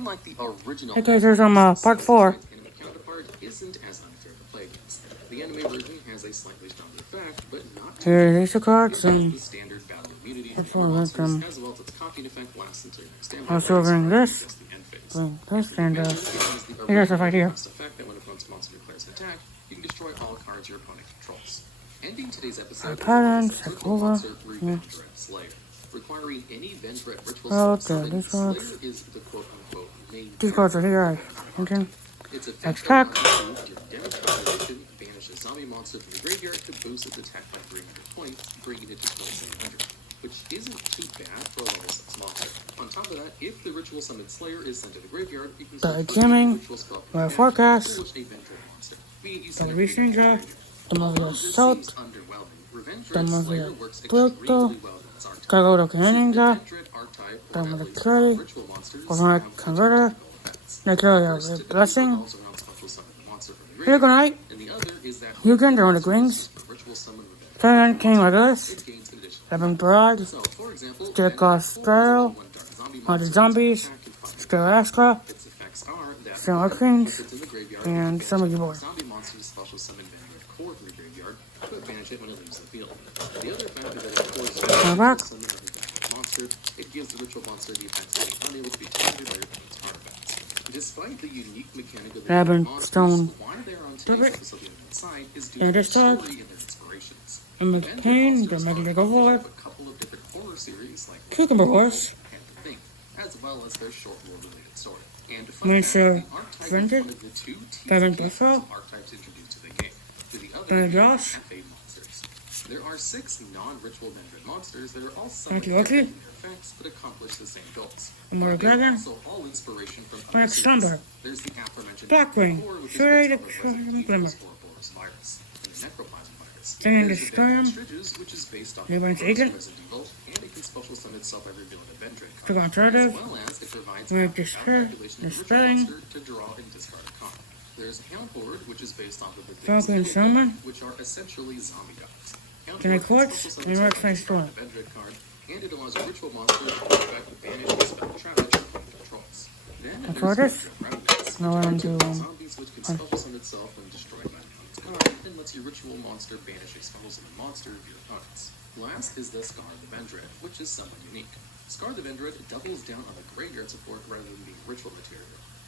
Unlike the original, Okay, there's part 4. anime counterpart isn't as unfair to play against. The anime version has a slightly stronger effect, but not too Here, bad. these are cards, It has and the standard battle immunity that's for all of monsters, them. as well as its copying effect lasts until your next damage Also, bring this, just the end phase. bring this, and It has the here's the fight here. best effect that when opponent's monster declares an attack, you can destroy all cards your opponent controls. Ending today's episode Patterns, is check over. Vendread Slayer. Requiring any Vendread ritual Okay, summon, these cards. Slayer is the quote-unquote main These cards are here, I think. its Attack. Banish a zombie monster from the graveyard to boost its attack by 300 points, bringing it to 2700, which isn't too bad for a level 6 monster. On top of that, if the ritual summoned Slayer is sent to the graveyard, you can The search jamming, ritual spell my from forecast, which a Vendread monster. the Restranger, the movie Assault, the movie Pluto, Kagoto Ninja, the movie Curry, Overnight Converter, the Blessing, Here Good Night, Yugen, the Running Wings, Turn King Legolas, Evan Bride, Jericho Sparrow, Haunted Zombies, Scale Astra, Sailor Kings, and some of you boys. Zombie monsters special summon Vendread core from the graveyard, but banish it when it leaves the field. The other factor that of course monster, it gives the ritual monster the effects of being unable to be targeted by your opponent's artifacts. Despite the unique mechanic of the monsters, Stone. why they're on today's episode on the side is due And to the this time, story and their inspirations. I'm a pain, they're making it go for it. A couple of different horror series like Cucumber Horse, and The Thing, as well as their short war-related story. And to Mr. the archetype is Friended, one of the two Kevin pieces Buffalo, of archetypes introduced to the game. To the other, Ben Josh, FA monsters. There are 6 non-ritual Vendread monsters that are all Thank somewhat you, different okay. in their effects, but accomplish the same goals. Immortal They are Dragon, also all inspiration from other Black series. Slumber, There's the aforementioned Blackwing, Core, which is Shuri based the off of Resident Evil's Glimmer, Ouroboros virus, and the Necroplasm virus. Singing There's Destroy 'em, Striges, which is based off Newborn's of Agent, Resident Evil, and it can special summon itself every villain of Vendread Took card. Alternative, As well as it provides With calculation of the ritual Dispelling, monster to draw and discard a card. There's Hound Horde, which is based off of the Falcon Summon, which are essentially zombie gods. Hound Can I Horde Quartz, special and summons Rex itself Nice to Storm. discard a Vendread card, and it allows a ritual monster to effect banish and spell trap it from controls. Then That's there's what it is. Vendread Remnants, Now I'm which are doing zombies which can special summon itself when destroyed by an opponent's card, and lets your ritual monster banish a special summon monster of your opponent's. Last is the Scar the Vendread, which is somewhat unique. Scar the Vendread doubles down on the graveyard support rather than being ritual material.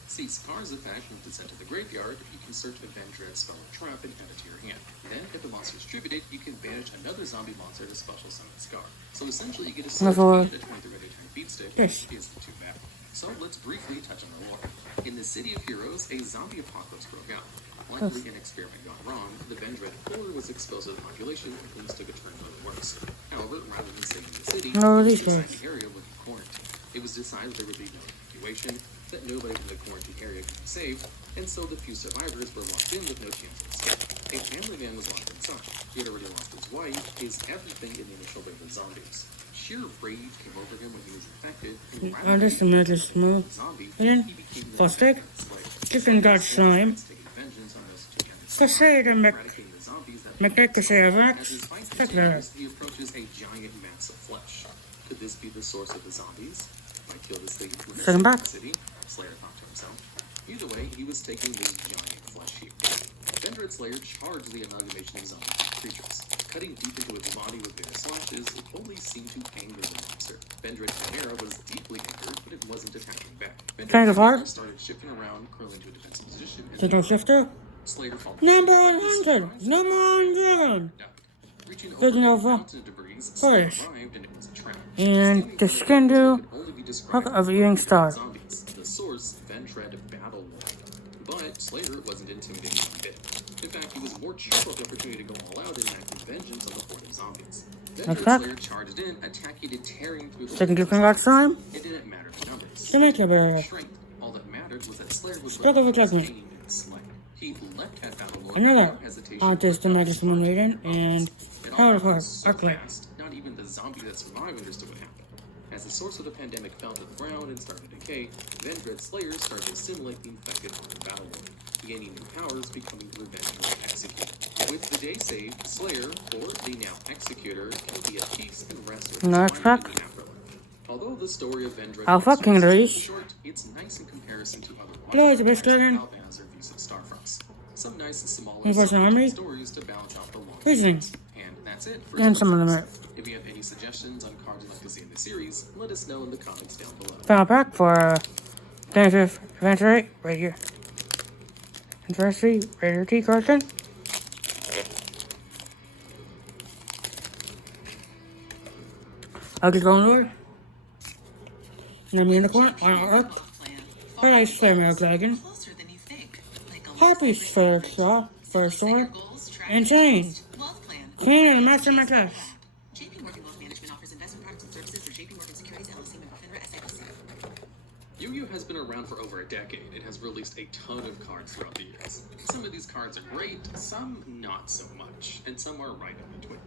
See, Scar's effect when it's sent to the graveyard, you can search a Vendread spell or trap and add it to your hand. Then, if the monster is distributed, you can banish another zombie monster to special summon Scar. So essentially, you get a search Therefore, and a 23-turn beat stick, this. which isn't too bad. So let's briefly touch on the lore. In the City of Heroes, a zombie apocalypse broke out. Likely an experiment gone wrong, the Vendread core was exposed to the population and things took a turn for the worse. However, rather than saving the city, No, the these guys. area would be quarantined. It was decided there would be no evacuation, that nobody from the quarantine area could be saved, and so the few survivors were locked in with no chance of escape. A family man was locked inside. He had already lost his wife, his everything in the initial wave of zombies. Sheer rage came over him when he was infected, and rather this than to this move. zombie, Again, he became the first stick, slave. Chicken got slime, Taking vengeance on those two young Casada eradicating the zombies that McDick Casada as Rex, his fight check that continues, out. he approaches a giant mass of flesh. Could this be the source of the zombies? Might kill this thing when it's Second in back. the city? Slayer thought to himself. Either way, he was taking this giant flesh heap. Vendread Slayer charged the amalgamation of zombie creatures. Cutting deep into its body with bitter slashes, it only seemed to anger the monster. Vendread Chimera was deeply angered, but it wasn't attacking back. Kind of hard. Chimera started shifting around, curling to a defensive position, and Signal Shifter, Slayer followed. number 100, number 100, Reaching Taking over a over. mountain of debris, First. Slayer arrived and it was a trap. and the Skindu, Could only be Hook described of Eating Star. zombies. The source, Vendread Battle Lore. But Slayer wasn't intimidated one bit. In fact, he was more cheerful with the opportunity to go all out and enact vengeance on the horde of zombies. Vendread Attack. Slayer charged in, attacking and tearing through the Second walls Duke Rock Slime, It didn't matter the numbers. Jamaica Barrel, Strength. All that mattered was that Slayer was Stroke of ready for Adjustment. pain and slay. He leapt at Battle Lore another without hesitation. Artist, the Magus Moon Maiden, and It all Power of happened Heart, so Arclight. fast, not even the zombie that survived understood what happened. As the source of the pandemic fell to the ground and started to decay, Vendread Slayer started to assimilate the infected from the battle world, gaining new powers, becoming the Vendread Executor. With the day saved, Slayer, or the now Executor, can be at peace and rest with his Next mind pack. in the afterlife. Although the story of Vendred Alpha is King relatively Reese. short, it's nice in comparison to other Hello, it's the modern best dragon. as their use of Starfronts. Some nice smaller Reinforced army. stories to balance out the long Reasoning. ones. And that's it for And some of them are. If you have any suggestions on cards you'd like to see in the series, let us know in the comments down below. Final pack for Dangerous Adventure right here. Anniversary Raider T carton. I'll get going over. Let me in the corner on Arc. Paradise Flame Dragon. Happy for Claw, First Sword. Insane. King and Master of my class. JP Morgan Wealth Management offers investment products and services through JP Morgan Securities LLC member FINRA SIPC. Yu-Gi-Oh has been around for over a decade and has released a ton of cards throughout the years. Some of these cards are great, some not so much, and some are right in between.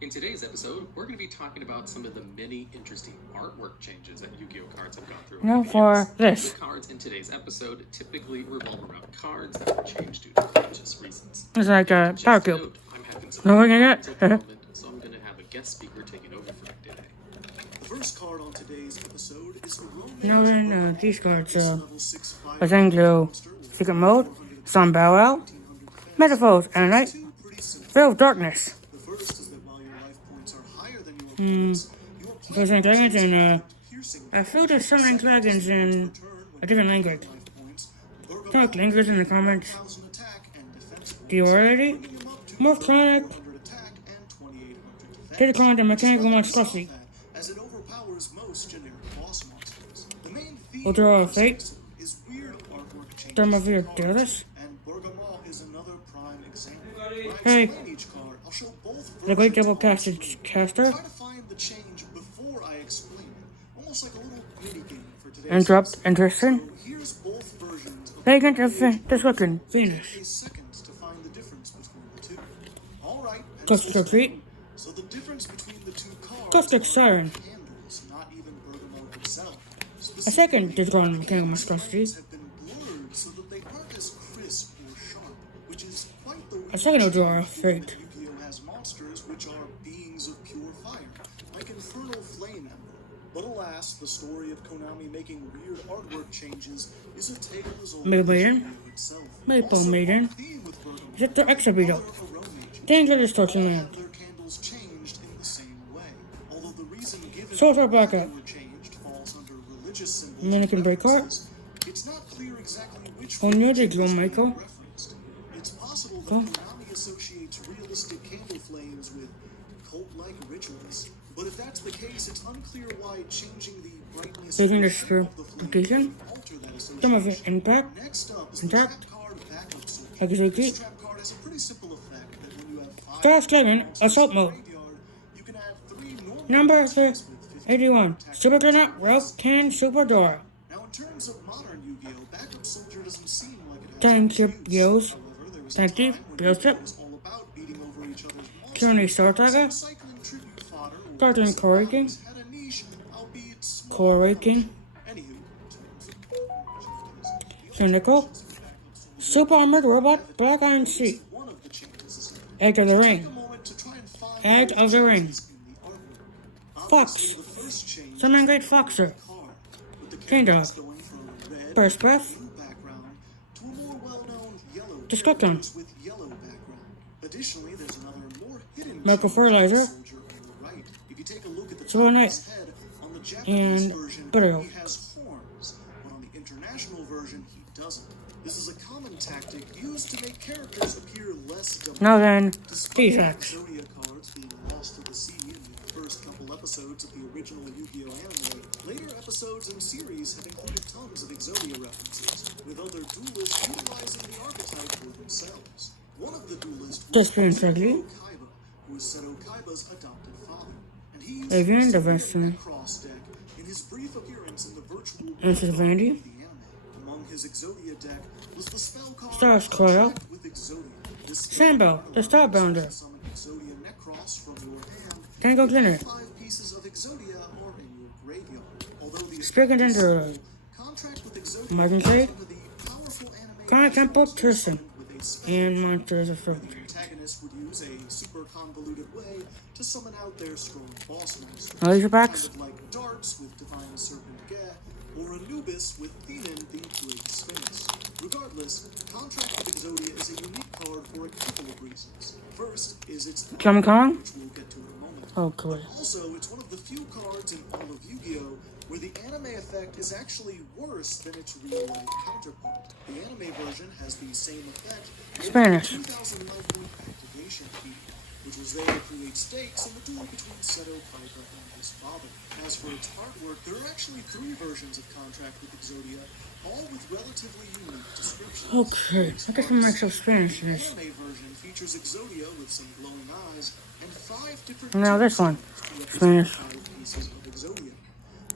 In today's episode, we're going to be talking about some of the many interesting artwork changes that Yu-Gi-Oh cards have gone through. Now over the for years. this. The cards in today's episode typically revolve around cards that were changed due to conscious reasons. It's like a Just power to cube. note, I'm having some No, we're gonna problems get- at the moment, so I'm going to have a guest speaker taking over for me today. The first card on today's episode is the Romance Now then, these cards, level 6/5 Azanglo, Secret Mode, Sun Bow Wow, Metaphors, and Night, two pretty simple. Veil of Darkness. The first is that while your life points are higher than your opponents, your Frozen Dragons and piercing a few of summoning dragons in a different language. life points, Bergamot Talk language in the comments. 1,000 attack and defense points, Do you already? bringing him up to More chronic. 100 attack and 2,800 defense. Did a clone to mechanical monstrosity. As it overpowers most generic boss monsters. The main theme We'll draw a of this fate. episode is weird artwork changes Thermophere to cards, Dearest. and Bergamot is another prime example. When I Hey. explain each card, I'll show both The Great versions Double on Casted screen. Caster. Try to find the change before I explain it, almost like a little mini game for today's Interrupt, episode. interesting. So here's both versions of Legend the of page. Destruction, Venus. Take a second to find the difference between the two. All right. and Ghost so Retreat. So the difference between the two cards Ghost are Siren. handles, not even Bergamot himself. A second digital mechanical monstrosity. Have been blurred so that they aren't as crisp or sharp, which is quite the A second will draw a reason fate. that Yu-Gi-Oh has monsters which are beings of pure fire, like Infernal Flame Ember. But alas, the story of Konami making weird artwork changes is a tale as old as Maple Maiden. Yu-Gi-Oh itself. Maple Also, Maiden. on theme with Bergamot, Is it the Exabito? Mother of Rome Agent. Danger Destruction All Land. have their candles changed in the same way. Although the reason given Sorcerer why Backup. they were changed falls under religious symbols Mannequin and Breakheart. references, it's not clear exactly which Oh, no, religion Digital is being Michael. referenced. It's possible that Oh. Konami associates realistic candle flames with cult-like rituals. But if that's the case, it's unclear why changing the brightness Taking or the shape screw of the flame location. would alter that Some of association. it impact. Next up is the Intact. trap card backup switch. Akizuki. This trap card has a pretty simple effect that when you have 5 Gas Dragon, monsters Assault in the Mode. graveyard, you can add 3 normal Number monsters with 50 81. attack Super and Granite, Rogue, Can, Super Dora. Now, in terms of modern Yu-Gi-Oh, backup soldier doesn't seem like it has Time much Chip use. Gills. However, there was a Thank you, time when Bill Yu-Gi-Oh Chip. was all about beating over each other's Tyranny monsters. Star Tiger. Cycling tribute fodder or Cartoon some Core models King. had a niche, albeit small Core King. function. Anywho, Cynical. Super Armored Robot, Black Iron Sea. one of the changes is Egg of the take a Ring. moment to try and find Egg of the Ring. in the artwork. Fox. Obviously, the first change Summon Great is Foxer. the card, with the Chain Dog. characters going from red Burst Breath. blue background to a more well-known yellow Destructon. characters with yellow background. Additionally, there's another more hidden Michael change Fertilizer. to the soldier on the right. If you take a look at the Silver top of Knight. his head, on the Japanese And version, Burial. he has horns, but on the international version, he doesn't. This is a common tactic used to make characters appear less double. Now then, Despite D-Fax. Exodia cards being lost to the sea in the first couple episodes of the original Yu-Gi-Oh anime, later episodes and series have included tons of Exodia references, with other duelists utilizing the archetype for themselves. One of the duelists was Despicable Seto Tragedy. Kaiba, who is Seto Kaiba's adopted father. And he used Avian the Diversity. Cross deck in his brief appearance in the virtual This is Vandy. of the anime. Among his Exodia deck was the spell card Stars Coil. Contract with Exodia. This Sambo, the Starbounder. Summon Exodia Necros from your hand. Tango Glinner. 5 pieces of Exodia are in your graveyard. Although the Spirit effect is Contender. simple, Contract with Exodia Martin falls Shade. under the powerful anime Connor Temple Tristan. with a spell. And Monsters of Filter. The antagonist antagonists would use a super convoluted way to summon out their strong boss monsters. Razorbacks? Kind of like Darts with Divine Serpent Geh, or Anubis with Themin the Great Sphinx. Regardless, Contract with Exodia is a unique card for a couple of reasons. First is its Come Kong? which we'll get to in a moment. Oh, cool. Also, it's one of the few cards in all of Yu-Gi-Oh! Where the anime effect is actually worse than its real-life counterpart. The anime version has the same effect with Spanish. the 2000 Life activation key, which was there to create stakes in the duel between Seto Kaiba and his father. As for its artwork, there are actually 3 versions of Contract with Exodia, all with relatively unique descriptions. Okay, I guess I'm like so Spanish in The this. anime version features Exodia with some glowing eyes and 5 different Now this one. tombstones to Spanish. represent 5 pieces of Exodia.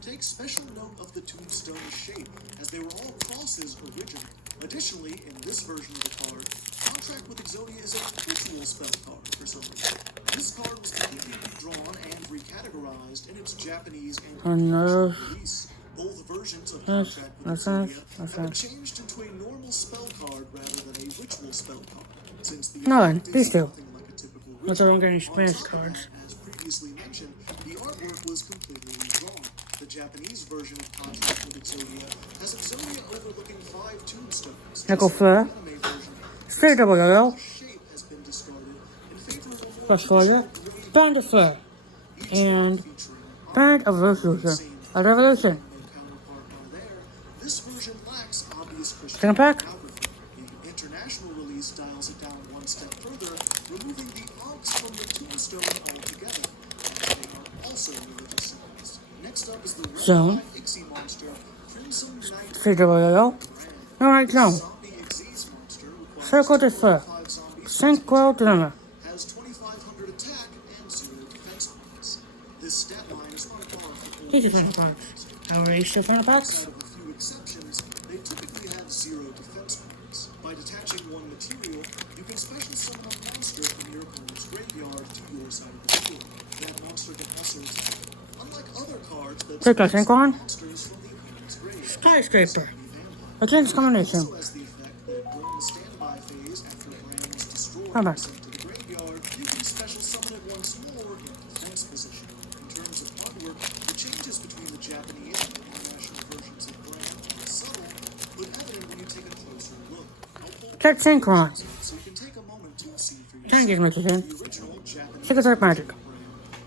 Take special note of the tombstone shape, as they were all crosses originally. Additionally, in this version of the card, Contract with Exodia is a ritual spell card for some reason. This card was completely redrawn and recategorized in its Japanese and Oh, no. international release. Both versions of Yes, Contract with that's Exodia nice, that's have been nice. changed into a normal spell card rather than a ritual spell card. Since the No, effect is these two. nothing like a typical But I don't get any ritual. Spanish On top of cards. that, as previously mentioned, the artwork was completely redrawn. The Japanese version of Contract with Exodia has Exodia overlooking 5 tombstones. Nickel The Fleur. anime version, Straight double yellow. the shape has been discarded in favor of a more Plus for you. traditional gray Band of Fleur. each And featuring Band of Revolution. A revolution. counterpart are there. This version lacks obvious Christian Second pack. iconography. The international release dials it down one step further, removing the Ankhs from the tombstone altogether. They are also religious symbols. Next up is the red Zone. Ixie monster, Crimson Knight Straight double yellow. Brand. Alright, no. Zombie Xyz monster requires Circle de Feu. 25 zombies to Synchro Dilemma. has 2,500 attack and 0 defense points. This stat line is on par for all These are final packs. How are you still final packs? Outside of a few exceptions, they typically have 0 defense points. By detaching one material, you can special summon a monster from your opponent's graveyard to your side of the field. That monster can also attack. Unlike other cards that Take a special Synchron. monsters from the opponent's grave. Skyscraper. Zombie Vampire Against combination. also has the effect that during the standby phase after a brand is destroyed Come and back. sent to the graveyard, you can special summon it once more in defense position. In terms of artwork, the changes between the Japanese and international versions of brand are subtle, but evident when you take a closer look. I'll pull Check Synchron. so you can take a moment to see for yourself. Thank you, Mr. Chen. The original Japanese Secret Dark Magic. brand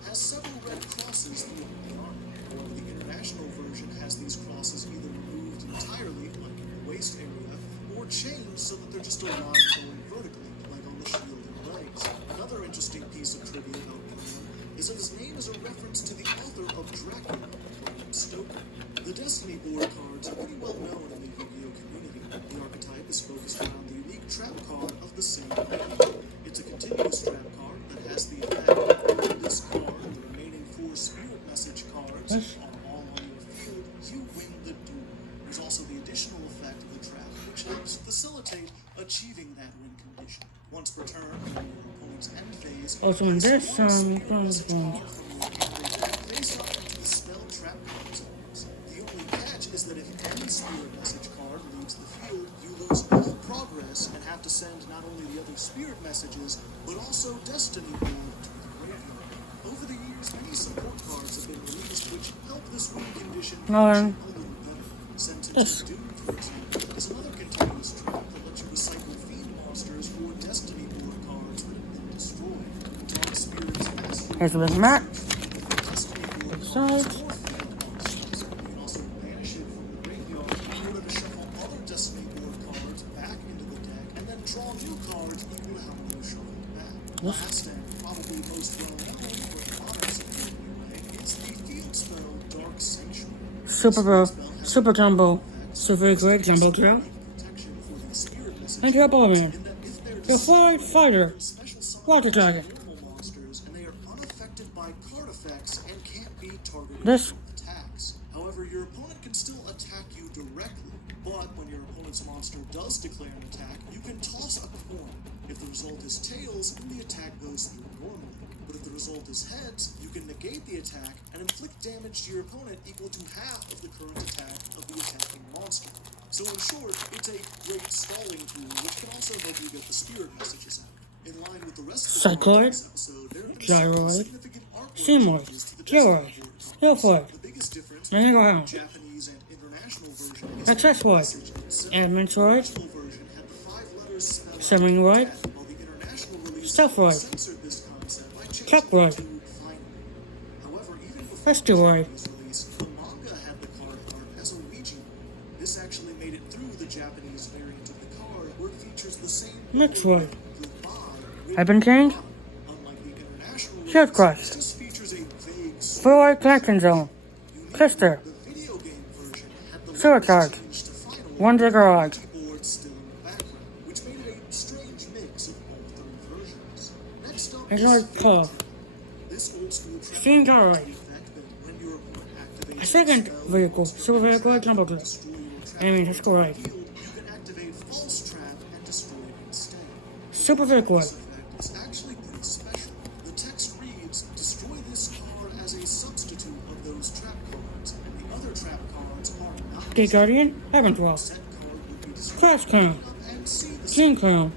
has several red crosses throughout the arm. However, the international version has these crosses either removed entirely, like in the waist area, or changed so that they're just a line going vertically, like on the shield and legs. Another interesting piece of trivia about Bram is that his name is a reference to the author of Dracula, Bram Stoker. The Destiny board cards are pretty well known in the Yu-Gi-Oh community. The archetype is focused around the unique trap card of the same name. It's a continuous trap card that has the effect of when this card, the remaining 4 spirit message cards, Yes. are all on your field, you win the duel. There's also the additional effect of the trap, which helps facilitate achieving that win condition. Once per turn, during your opponent's end phase, Also in place this, one spirit going message down. card from your hand deck face up into the spell trap card zones. The only catch is that if any spirit message card leaves the field, you lose all progress and have to send not only the other spirit messages, but also Destiny board to the graveyard. Over the years, many support cards have been released which help this win condition Nolan. function a little better. Sentence Yes. of Doom, for example, is another continuous trap that lets you recycle fiend monsters for Destiny board cards that have been destroyed. Dark Spirit's Mastery Here's the big map. Destiny board Sides. cards or fiend monsters. You can also banish it from the graveyard in order to shuffle other Destiny board cards back into the deck, and then draw new cards equal to how many you shuffled back. Last and probably most well known for the modern support anyway, is the field spell Dark Sanctuary. Super Bro. Super Jumbo. Super Great Jumbo Drill. Protection for the spirit message And Triple Man. in that if they're The Fly Fighter. special summon Water Dragon. normal monsters and they are unaffected by card effects and can't be targeted This. with attacks. However, your opponent can still attack you directly, but when your opponent's monster does declare an attack, you can toss a coin. If the result is tails, then the attack goes through normally. But if the result is heads, you can negate the attack and inflict damage to your opponent equal to half of the current attack of the attacking monster. So in short, it's a great stalling tool which can also help you get the spirit messages out. In line with the rest of the Cycloid, episode, there have been Gyroid, significant artwork Seymour, changes to the Gyroid, design. Ilfoid, The biggest difference Megahound, Japanese and international version is Accessoid, Adventuroid, the version had the 5 letters spelled out, Summoningroid, while the international release Stealthroid, censored this concept by changing Chuckroid, it to final. However, even before Restoid, its release, the manga had the card art as a Ouija board. This actually made it through the Japanese variant of the card, where it features the same Mixroid, goodbye Heaven King, unlike the international Shield release, Crush, this features a vague Fluoroid Connection Zone, Twister, The video game version had the Sewer letters Card, changed to final, Wonder Garage, board still in the background, which made it a strange mix of all 3 versions. Next up and is Lord Call, this old school trap Steam Gyroid, effect that when your opponent activates a second a spell vehicle, Super Vehicle Jumbo Clip, destroy your trap enemy destroyed, field, you can activate false trap and destroy it instead. Super Vehicle, This effect is actually pretty special. The text reads, destroy this card as a substitute of those trap cards, and the other trap cards are not. Gate Guardian, Heaven Wall, Set card would be destroyed. Crash Crown, And see the King Crown,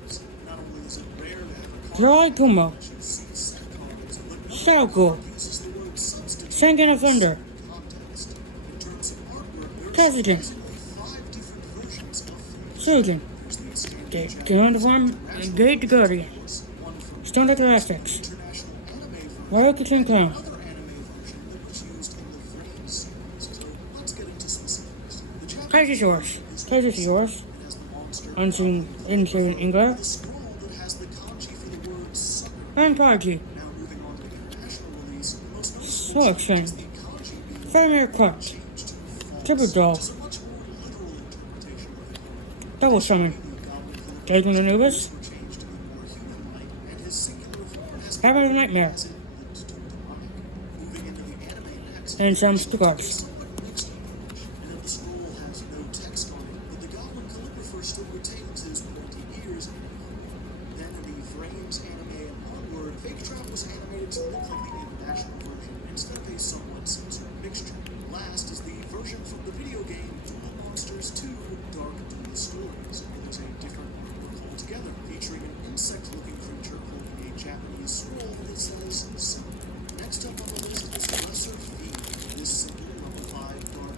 not only is it rare to have a card Joy Guma, that should see set cards, but no Shadow Ghoul, uses the word substitute Sengen Offender, context. In terms of artwork, Tazzy King, there's 5 different versions of things. Surgeon, There's the standard Gate Beyond the Farm, Gate Guardian, one from Stone Elastics, international anime version, Royal Kitchen Clown, another anime version that was used in the Vrain series. So let's get into specifics. The Japanese Plesiosaurus, Plesiosaurus, has the monster, Unseen into Engler, the scroll that has the kanji for the word sucker. and Prodigy, Now moving on to the international release, the most notable Selection, is the kanji being Fairmere Cut, changed to false. Triple Doll, It's a much more literal interpretation of the card. Double Summon, The Goblin Philip Gaten Anubis, were changed to be more human-like, and his singular form has Hammer of the Nightmare, linked to demonic. Moving into the anime next, and some Stickards. somewhat mixed approach, in that the scroll has no text on it, but the Goblin Calligrapher still retains his pointy ears and horn. Then in the Vrains anime and onward, Fake Trap was animated to look like the international version instead of a somewhat censored mixture. Last is the version from the video game Duel Monsters 2 Dark Duel Stories. It is a different artwork altogether, featuring an insect-looking creature holding a Japanese scroll that says Summon. Next up on the list is Lesser Fiend. This simple level 5 dark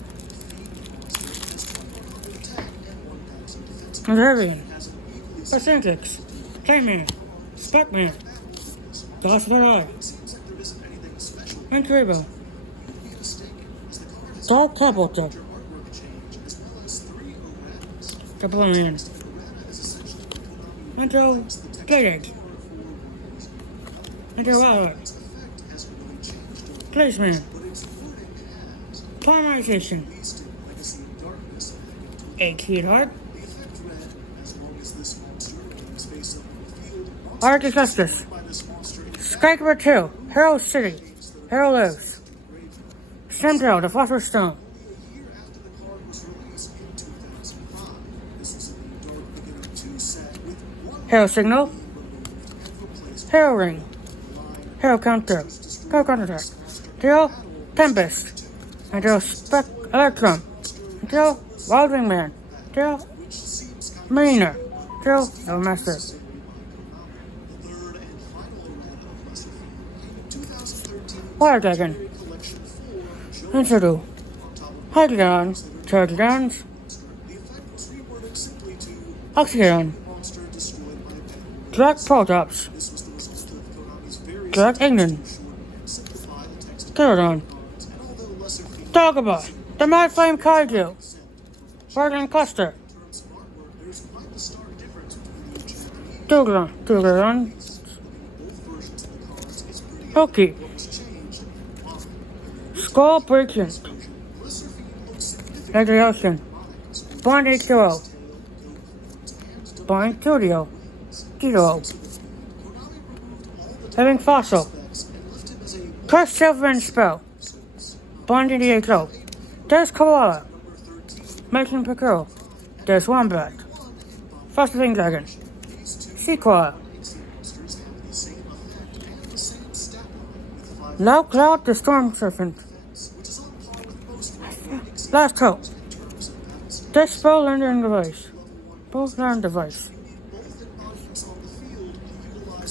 fiend monster has 2100 attack and 1000 defense. Contrarian, It has an equally Percentage, Playman, Sparkman, Lost of an Eye, seems like there isn't anything special. and Turbo, You'd be mistaken, as the card has Dark Caboter, major artwork change as well as 3 erratas. Double Man, Errata is essentially what Konami Metro, likes the text Blade, card for reason. Metro Wallet, Its effect hasn't really changed over, Placeman, but its wording has. Polymerization, Released in Legacy of Darkness back in 2000. a Keyhard, The effect read, as long as this monster remains face up in the field, Arc of Justice, by this monster in Skykeeper 2, Hero City, Hero Lives, Central, the Phosphorus Stone, a year after the card was released in 2005. This was in the Dark Beginner 2 set with one Hero Signal, being removed and replaced Hero Ring, with line Hero Counter, Hero Counterattack, Hero Tempest, and Hero Spec Electrum, and Hero Wild Wingman, Hero which seems kind of Mariner, Hero Master, silly by Konami. The third and final errata of Lesser Fiend came in 2013 Water Dragon, Collection 4, Introdu, on top of Hydrodon, Chargedons, the effect was reworded simply to Oxygon, monster destroyed by a battle. Drag Protops, This was the result of Konami's various Drag Ignan, attempts to shorten and simplify the text of Pterodon, cards, and although Lesser Fiend Dogobot, the Mad Flame Kaiju, Bargain Cluster, terms of artwork, there's quite the stark difference between the Japanese Douglan, both versions of the cards is pretty Loki, what was changed and why. Skull Breaking, Lesser Fiend looks significant Radiation, demonic, Bond H2O, tail, goat horns, and Bond Studio, Kilo, Konami removed all the Living Fossil, effects and left him as a Curse Silver and Spell, Bond DHO, There's Koala, number 13. Mason Pickerel, There's Wombat, Frosting Dragon, Sea Koala, Monsters have the same effect and the same stat line with 5 Loud Cloud the Storm Serpent, effects, which is on par with most right-wing Last Hope, in terms of battle style. Death Spell Learning Device, both learn device, You need both embodiments on the field to utilize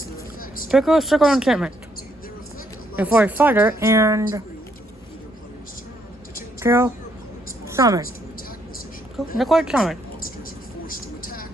Trigger Circle Enchantment. Before a fighter and kill summon. Cool. Liquid summon. Monsters are forced to attack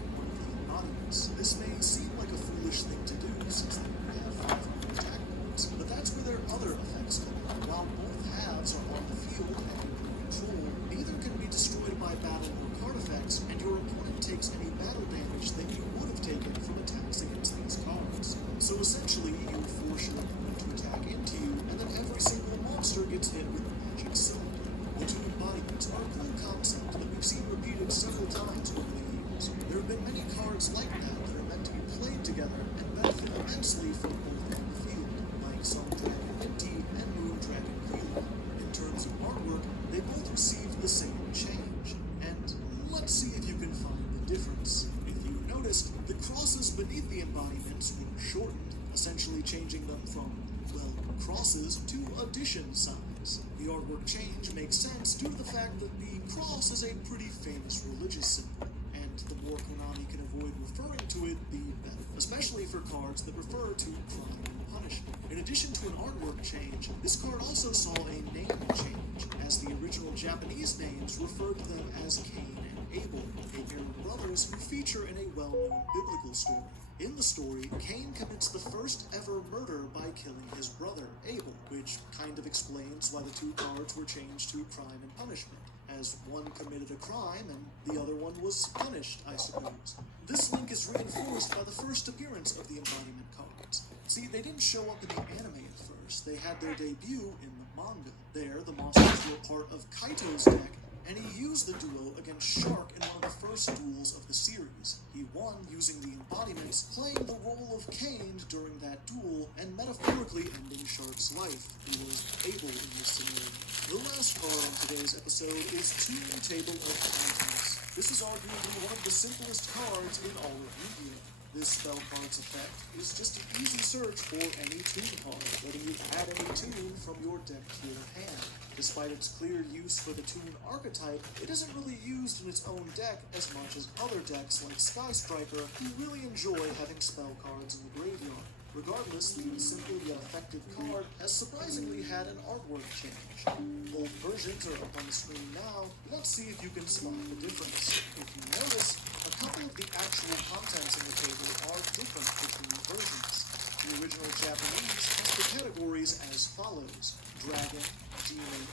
embodiments. This may seem like a foolish thing to do since they have 5 attack points, but that's where their other effects come in. While both halves are on the field and in your control, neither can be destroyed by battle or card effects, and your opponent takes any battle damage that you would have taken from attacks against these cards. So essentially, you force your opponent to attack into you, and then every single monster gets hit with a magic cylinder. The two embodiments are a cool concept that we've seen repeated several times over the years. There have been many cards like that that are meant to be played together and benefit immensely from both on the field, like Sun Dragon Indeed and Moon Dragon Queen. In terms of artwork, they both received the same change. And let's see if you can find the difference. If you noticed, the crosses beneath the embodiments were shortened, essentially changing them from, well, crosses to addition signs. The artwork change makes sense due to the fact that the cross is a pretty famous religious symbol, and the more Konami can avoid referring to it, the better, especially for cards that refer to crime and punishment. In addition to an artwork change, this card also saw a name change, as the original Japanese names referred to them as Cain and Abel, a pair of brothers who feature in a well-known biblical story. In the story, Cain commits the first ever murder by killing his brother, Abel, which kind of explains why the two cards were changed to crime and punishment, as one committed a crime and the other one was punished, I suppose. This link is reinforced by the first appearance of the embodiment cards. See, they didn't show up in the anime at first, they had their debut in the manga. There, the monsters were part of Kaito's deck, and he used the duo against Shark in one of the first duels of the series. He won using the embodiments, playing the role of Cain during that duel, and metaphorically ending Shark's life, who was Abel in this scenario. The last card in today's episode is Toon Table of Contents. This is arguably one of the simplest cards in all of Yu-Gi-Oh! This spell card's effect is just an easy search for any toon card, letting you add any toon from your deck to your hand. Despite its clear use for the toon archetype, it isn't really used in its own deck as much as other decks like Sky Striker, who really enjoy having spell cards in the graveyard. Regardless, the simple yet effective card has surprisingly had an artwork change. Both versions are up on the screen now. Let's see if you can spot the difference. If you notice, a couple of the actual contents in the table are different between versions. The original Japanese has the categories as follows: Dragon, Demon,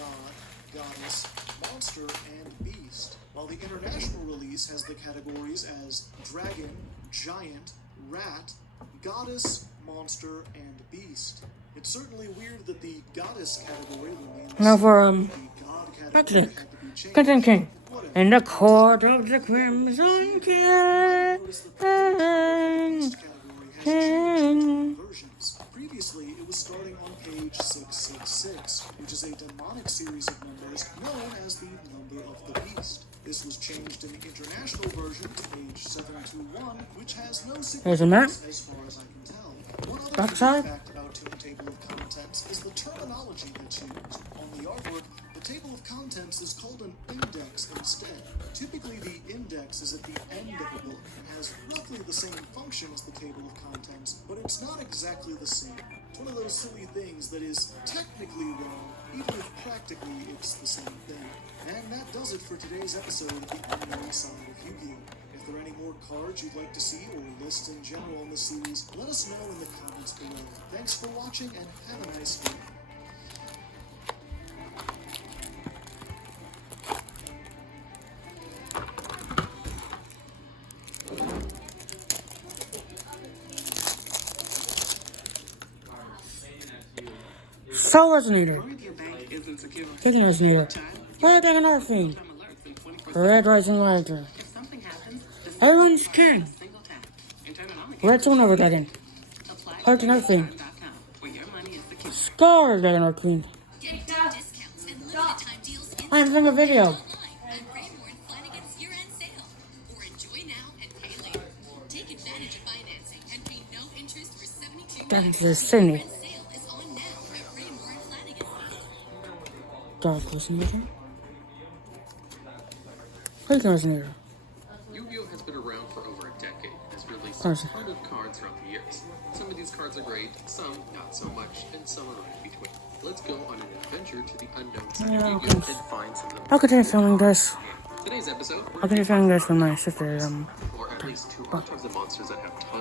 God, Goddess, Monster, and Beast, while the international release has the categories as Dragon, Giant, Rat, Goddess, Monster, and Beast. It's certainly weird that the Goddess category remains Now for, the God that's category it. had to be changed. Content King. Whatever. In the court of the Crimson Notice that the Beast category has changed King. versions. Previously, it was starting on page 666, which is a demonic series of numbers known as the Number of the Beast. This was changed in the international version to page 721, which has no There's a map. significance as far as I can tell. One other Backside. fact about Toon Table of Contents is the terminology that's used. On the artwork, the table of contents is called an index instead. Typically, the index is at the end of a book and has roughly the same function as the table of contents, but it's not exactly the same. It's one of those silly things that is technically wrong, even if practically it's the same thing. And that does it for today's episode of The Unknown Side of Yu-Gi-Oh! If there are any more cards you'd like to see or lists in general in the series, let us know in the comments below. Thanks for watching and have a nice day. So resonator. Or if your bank isn't secure. Taking resonator. Red Dragon Orphan. Some alerts in 24/7. Red Rising Lighter. If something happens, just Everyone's king. single tap. And turn it on again. Red Twin Over Dragon. Apply Heart and Orphan. .com, where your money is secure. Scar Dragon Orphan. Get discounts and limited time deals in I'm doing a video. online at Raymore and Flanagan's year-end sale. Or enjoy now and pay later. Take advantage of financing and pay no interest for 72 That's months. the Sydney. Year-end sale is on now at Raymore and Flanagan's. Dark Resonator. Quick Resonator. Yu-Gi-Oh! Has been around for over a decade and has has released a Perfect. ton of cards throughout the years. Some of these cards are great, some not so much, and some are right in between. Let's go on an adventure to the unknown side Yeah, of Yu-Gi-Oh! okay. And find some of the I'll continue filming this. Today's episode, I'll continue filming this with my sister. or at least two archetypes of monsters that have tons